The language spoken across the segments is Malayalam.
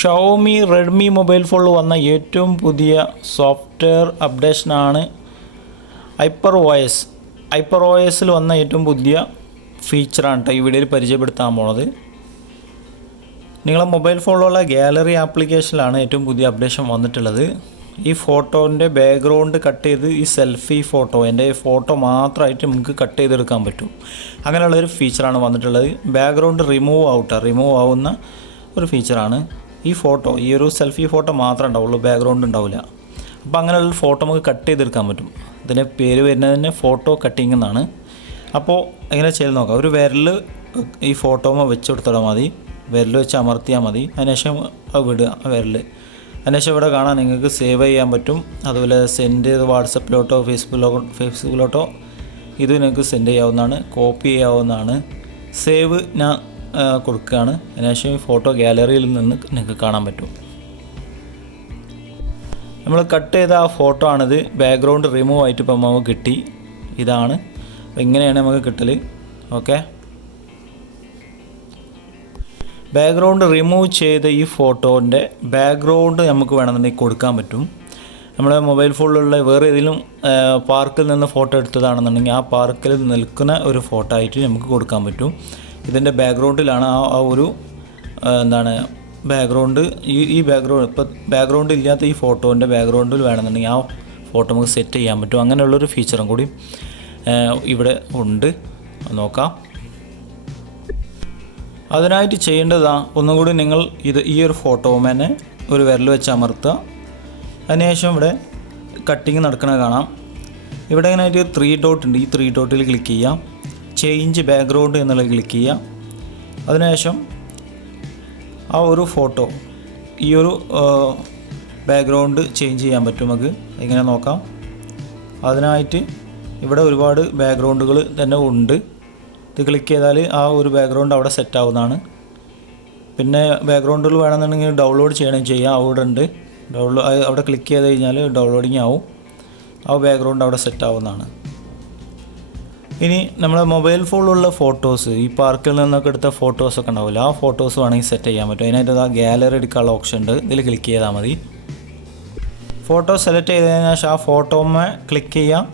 ഷവോമി റെഡ്മി മൊബൈൽ ഫോണിൽ വന്ന ഏറ്റവും പുതിയ സോഫ്റ്റ്വെയർ അപ്ഡേഷനാണ് ഹൈപ്പർ ഒ എസിൽ വന്ന ഏറ്റവും പുതിയ ഫീച്ചറാണ് കേട്ടോ ഈ വീഡിയോയിൽ പരിചയപ്പെടുത്താൻ പോണത്. നിങ്ങളെ മൊബൈൽ ഫോണിലുള്ള ഗാലറി ആപ്ലിക്കേഷനിലാണ് ഏറ്റവും പുതിയ അപ്ഡേഷൻ വന്നിട്ടുള്ളത്. ഈ ഫോട്ടോൻ്റെ ബാക്ക്ഗ്രൗണ്ട് കട്ട് ചെയ്ത് ഈ സെൽഫി ഫോട്ടോ എൻ്റെ ഫോട്ടോ മാത്രമായിട്ട് നമുക്ക് കട്ട് ചെയ്തെടുക്കാൻ പറ്റും. അങ്ങനെയുള്ളൊരു ഫീച്ചറാണ് വന്നിട്ടുള്ളത്. ബാക്ക്ഗ്രൗണ്ട് റിമൂവ് ആവുന്ന ഒരു ഫീച്ചറാണ്. ഈ ഫോട്ടോ ഈ ഒരു സെൽഫി ഫോട്ടോ മാത്രമേ ഉണ്ടാവുള്ളൂ, ബാക്ക്ഗ്രൗണ്ട് ഉണ്ടാവില്ല. അപ്പോൾ അങ്ങനെയുള്ള ഫോട്ടോ നമുക്ക് കട്ട് ചെയ്തെടുക്കാൻ പറ്റും. ഇതിൻ്റെ പേര് വരുന്നത് തന്നെ ഫോട്ടോ കട്ടിങ് എന്നാണ്. അപ്പോൾ എങ്ങനെ ചെയ്ത് നോക്കാം. ഒരു വിരൽ ഈ ഫോട്ടോമ വെച്ച് കൊടുത്താൽ മതി, വിരൽ വെച്ച് അമർത്തിയാൽ മതി. അതിനുശേഷം വിടുക വിരൽ. അതിനുശേഷം ഇവിടെ കാണാൻ നിങ്ങൾക്ക് സേവ് ചെയ്യാൻ പറ്റും. അതുപോലെ സെൻഡ് ചെയ്ത് വാട്സപ്പിലോട്ടോ ഫേസ്ബുക്കിലോട്ടോ ഇത് നിങ്ങൾക്ക് സെൻഡ് ചെയ്യാവുന്നതാണ്, കോപ്പി ചെയ്യാവുന്നതാണ്. സേവ് ഞാൻ കൊടുക്കുകയാണ്. അതിനുശേഷം ഫോട്ടോ ഗാലറിയിൽ നിന്ന് നിങ്ങൾക്ക് കാണാൻ പറ്റും. നമ്മൾ കട്ട് ചെയ്ത ആ ഫോട്ടോ ആണിത്. ബാക്ക്ഗ്രൗണ്ട് റിമൂവ് ആയിട്ട് ഇപ്പം നമുക്ക് കിട്ടി. ഇതാണ് ഇങ്ങനെയാണ് നമുക്ക് കിട്ടൽ. ഓക്കെ, ബാക്ക്ഗ്രൗണ്ട് റിമൂവ് ചെയ്ത ഈ ഫോട്ടോൻ്റെ ബാക്ക്ഗ്രൗണ്ട് നമുക്ക് വേണമെന്നുണ്ടെങ്കിൽ കൊടുക്കാൻ പറ്റും. നമ്മുടെ മൊബൈൽ ഫോണിലുള്ള വേറെ ഏതെങ്കിലും പാർക്കിൽ നിന്ന് ഫോട്ടോ എടുത്തതാണെന്നുണ്ടെങ്കിൽ ആ പാർക്കിൽ നിൽക്കുന്ന ഒരു ഫോട്ടോ ആയിട്ട് നമുക്ക് കൊടുക്കാൻ പറ്റും. ഇതിൻ്റെ ബാക്ക്ഗ്രൗണ്ടിലാണ് ആ ഒരു ബാക്ക്ഗ്രൗണ്ട് ഈ ബാക്ക്ഗ്രൗണ്ട് ഇപ്പോൾ ബാക്ക്ഗ്രൗണ്ട് ഇല്ലാത്ത ഈ ഫോട്ടോൻ്റെ ബാക്ക്ഗ്രൗണ്ടിൽ വേണമെന്നുണ്ടെങ്കിൽ ആ ഫോട്ടോ നമുക്ക് സെറ്റ് ചെയ്യാൻ പറ്റും. അങ്ങനെയുള്ളൊരു ഫീച്ചറും കൂടി ഇവിടെ ഉണ്ട്, നോക്കാം. അതിനായിട്ട് ചെയ്യേണ്ടതാ ഒന്നും കൂടി നിങ്ങൾ ഈ ഒരു ഫോട്ടോമേനെ ഒരു വിരൽ വെച്ച് അമർത്തുക. അതിനുശേഷം ഇവിടെ കട്ടിങ് നടക്കണ കാണാം. ഇവിടെ ഇങ്ങനെയായിട്ട് 3 ഡോട്ട് ഉണ്ട്. ഈ 3 ഡോട്ടിൽ ക്ലിക്ക് ചെയ്യാം. ചേഞ്ച് ബാക്ക്ഗ്രൗണ്ട് എന്നുള്ളത് ക്ലിക്ക് ചെയ്യാം. അതിനുശേഷം ആ ഒരു ഫോട്ടോ ഈ ഒരു ബാക്ക്ഗ്രൗണ്ട് ചേഞ്ച് ചെയ്യാൻ പറ്റും നമുക്ക്. ഇങ്ങനെ നോക്കാം. അതിനായിട്ട് ഇവിടെ ഒരുപാട് ബാക്ക്ഗ്രൗണ്ടുകൾ തന്നെ ഉണ്ട്. ഇത് ക്ലിക്ക് ചെയ്താൽ ആ ഒരു ബാക്ക്ഗ്രൗണ്ട് അവിടെ സെറ്റ് ആവുന്നതാണ്. പിന്നെ ബാക്ക്ഗ്രൗണ്ടുകൾ വേണമെന്നുണ്ടെങ്കിൽ ഡൗൺലോഡ് ചെയ്യാം. അവിടെ ഉണ്ട് അവിടെ ക്ലിക്ക് ചെയ്ത് കഴിഞ്ഞാൽ ഡൗൺലോഡിങ് ആവും. ആ ബാക്ക്ഗ്രൗണ്ട് അവിടെ സെറ്റ് ആവുന്നതാണ്. ഇനി നമ്മുടെ മൊബൈൽ ഫോണിലുള്ള ഫോട്ടോസ്, ഈ പാർക്കിൽ നിന്നൊക്കെ എടുത്ത ഫോട്ടോസൊക്കെ ഉണ്ടാവില്ല, ആ ഫോട്ടോസ് വേണമെങ്കിൽ സെറ്റ് ചെയ്യാൻ പറ്റും. അതിനായിട്ട് ആ ഗാലറി എടുക്കാനുള്ള ഓപ്ഷൻ ഉണ്ട്. ഇതിൽ ക്ലിക്ക് ചെയ്താൽ മതി. ഫോട്ടോ സെലക്ട് ചെയ്തതിന് ശേഷം ആ ഫോട്ടോമേ ക്ലിക്ക് ചെയ്യാം.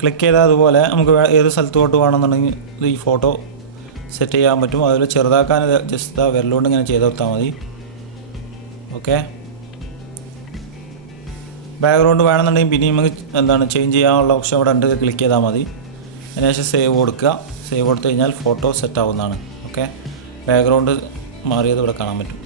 ക്ലിക്ക് ചെയ്താൽ അതുപോലെ നമുക്ക് ഏത് സ്ഥലത്തോട്ട് വേണമെന്നുണ്ടെങ്കിൽ ഈ ഫോട്ടോ സെറ്റ് ചെയ്യാൻ പറ്റും. അതുപോലെ ചെറുതാക്കാൻ ജസ്റ്റ് ആ വിരലുകൊണ്ട് ഇങ്ങനെ ചെയ്ത് കൊടുത്താൽ മതി. ഓക്കെ, ബാക്ക്ഗ്രൗണ്ട് വേണമെന്നുണ്ടെങ്കിൽ പിന്നെ നമുക്ക് ചേഞ്ച് ചെയ്യാനുള്ള ഓപ്ഷൻ ഇവിടെ ഉണ്ട്. ക്ലിക്ക് ചെയ്താൽ മതി. അതിനുശേഷം സേവ് കൊടുക്കുക. സേവ് കൊടുത്തു കഴിഞ്ഞാൽ ഫോട്ടോ സെറ്റ് ആവുന്നതാണ്. ഓക്കെ, ബാക്ക്ഗ്രൗണ്ട് മാറിയത് ഇവിടെ കാണാൻ പറ്റും.